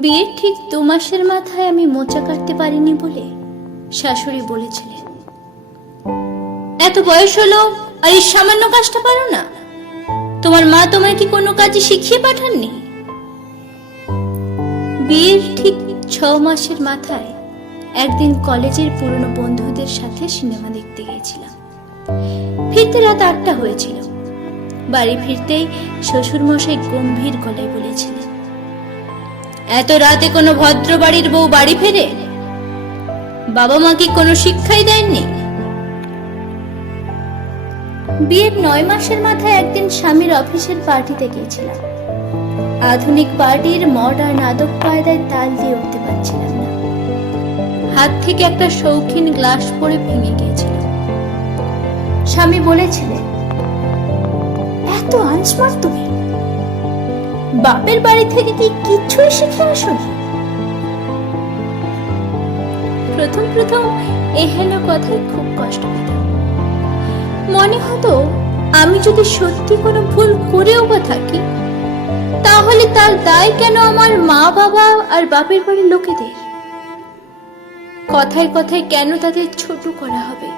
বিয়ের ঠিক দু মাসের মাথায় আমি মোচা কাটতে পারিনি বলে শাশুড়ি বলেছিলেন। এত বয়স হলো আর এই সামান্য কাজটা পারো না। তোমার মা তোমায় কি কোনো কাজে শিখিয়ে পাঠাননি? বিয়ের ঠিক ছ মাসের মাথায় একদিন কলেজের পুরনো বন্ধুদের সাথে সিনেমা দেখতে গিয়েছিলাম। ফিরতে রাত আটটা হয়েছিল। বাড়ি ফিরতেই শ্বশুর মশাই গম্ভীর গলায় বলেছিলেন এত রাতে কোনো ভদ্র বাড়ির বউ বাড়ি ফেরে? বাবা মা কি কোনো শিক্ষাই দেননি? বিয়ের নয় মাসের মাথায় একদিন স্বামীর অফিসের পার্টিতে গিয়েছিলাম। আধুনিক পার্টির মডার্ন আদব কায়দায় তাল দিয়ে উঠতে পারছিলাম না। হাত থেকে একটা শৌখিন গ্লাস পরে ভেঙে গিয়েছিল স্বামী বলেছিলেন এত আনস্মার্ট তুমি। বাপের বাড়ি থেকে কি কিচ্ছুই শিখে আসোনি? প্রথম প্রথম এহেন কথায় খুব কষ্ট পেতাম মনে হতো আমি যদি সত্যি কোনো ভুল করেও বা থাকি, তাহলে তার দায় কেন আমার মা, বাবা আর বাপের বাড়ির লোকেদের? কথায় কথায় কেন তাদের ছোট করা হবে?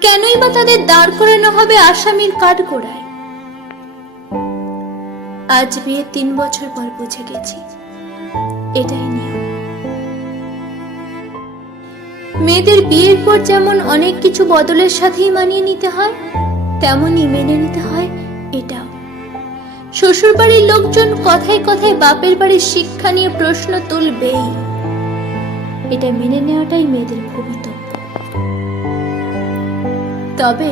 কেনই বা তাদের দাঁড় করানো হবে আসামির কাঠ গোড়ায় আজ বিয়ে তিন বছর পর বুঝে গেছি। এটাই নিয়ম। মেয়েদের বিয়ের পর যেমন অনেক কিছু বদলের সাথেই মানিয়ে নিতে হয়, তেমনই মেনে নিতে হয় এটাও। শ্বশুর বাড়ির লোকজন কথায় কথায় বাপের বাড়ির শিক্ষা নিয়ে প্রশ্ন তুলবেই। এটা মেনে নেওয়াটাই মেয়েদের ভবিতব্য তবে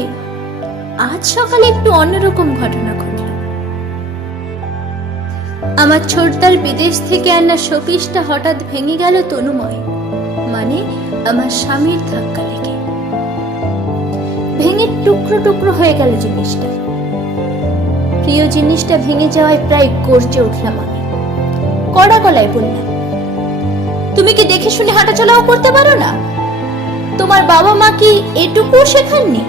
আজ সকালে একটু অন্যরকম ঘটনা আমার ছোটদার বিদেশ থেকে আনা শোপিসটা হঠাৎ ভেঙে গেল তনুময়। মানে আমার স্বামীর ধাক্কা লেগে। ভেঙে টুকরো টুকরো হয়ে গেল জিনিসটা। প্রিয় জিনিসটা ভেঙে যাওয়ায় প্রায় গর্জে উঠলাম আমি। কড়া গলায় বললাম, তুমি কি দেখে শুনে হাঁটাচলাও করতে পারো না? তোমার বাবা মা কি এটুকু শেখাননি?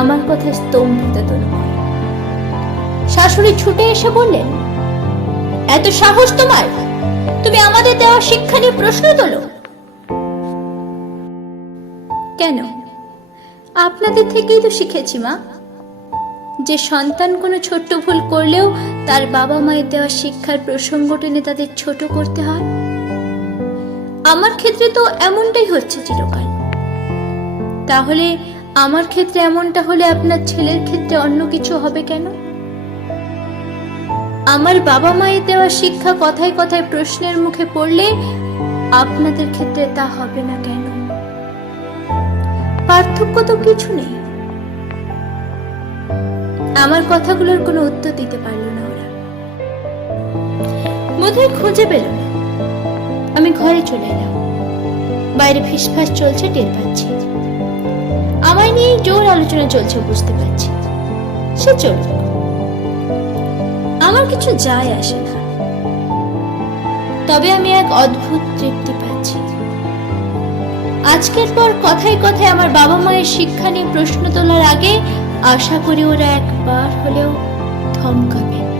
আমার কথা স্তম্ভিত তনুময়। শাশুড়ি ছুটে এসে বললেন, এত সাহস তোমার? তুমি আমাদের দেওয়া শিক্ষা নিয়ে প্রশ্ন তোলো? কেন? আপনাদের থেকেই তো শিখেছি, মা। যে সন্তান কোনো ছোট্ট ভুল করলেও তার বাবা মায়ের দেওয়া শিক্ষার প্রসঙ্গ টেনে তাদের ছোট করতে হয়। আমার ক্ষেত্রে তো এমনটাই হচ্ছে চিরকাল। তাহলে আমার ক্ষেত্রে এমনটা হলে আপনার ছেলের ক্ষেত্রে অন্য কিছু হবে কেন? আমার বাবা মায়ের দেওয়া শিক্ষা কথায় কথায় প্রশ্নের মুখে পড়লে আপনাদের ক্ষেত্রে তা হবে না কেন? পার্থক্য তো কিছু নেই। আমার কথাগুলোর কোনো উত্তর দিতে পারল না ওরা। বোধহয় খুঁজে পেল না। আমি ঘরে চলে এলাম। বাইরে ফিসফাস চলছে, টের পাচ্ছি। আমায় নিয়েই জোর আলোচনা চলছে, বুঝতে পারছি। সে চলুক আমার কিছু যায় আসে না। তবে আমি এক অদ্ভুত তৃপ্তি পাচ্ছি। আজকের পর কথায় কথায় আমার বাবা মায়ের শিক্ষা নিয়ে প্রশ্ন তোলার আগে আশা করি ওরা একবার হলেও থমকাবে